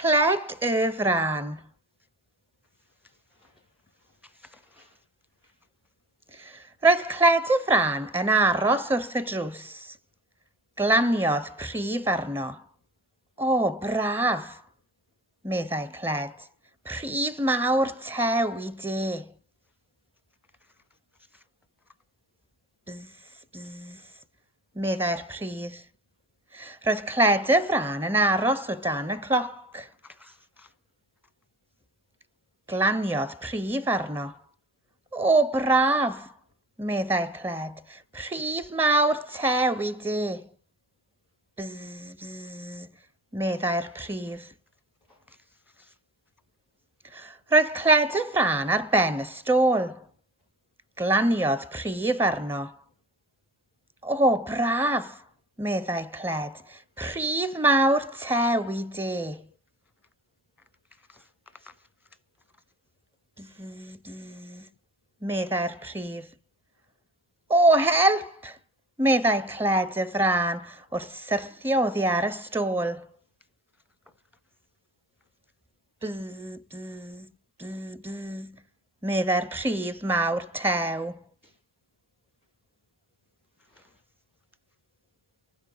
cled y frân. Roedd cled y frân yn aros wrth y drws. Glaniodd prif arno. O, braf, meddai cled. Prif mawr tew I de. Bzz, bzz, meddai'r prif. Roedd cled y frân yn aros o dan y cloc. Glaniodd prif arno. O, braf, meddai cled. Prif mawr tew I de. Bzz, bzz, meddai'r prif. Roedd cled y frân ar ben y stôl. Glaniodd prif arno. O, braf, meddai cled. Prif mawr tew I de. Bzz, bzz, meddai'r prif. O, help, meddai cled y frân wrth syrthio oddi ar y stôl. Bzz, bzz, bzz, bzz, meddai'r prif mawr tew.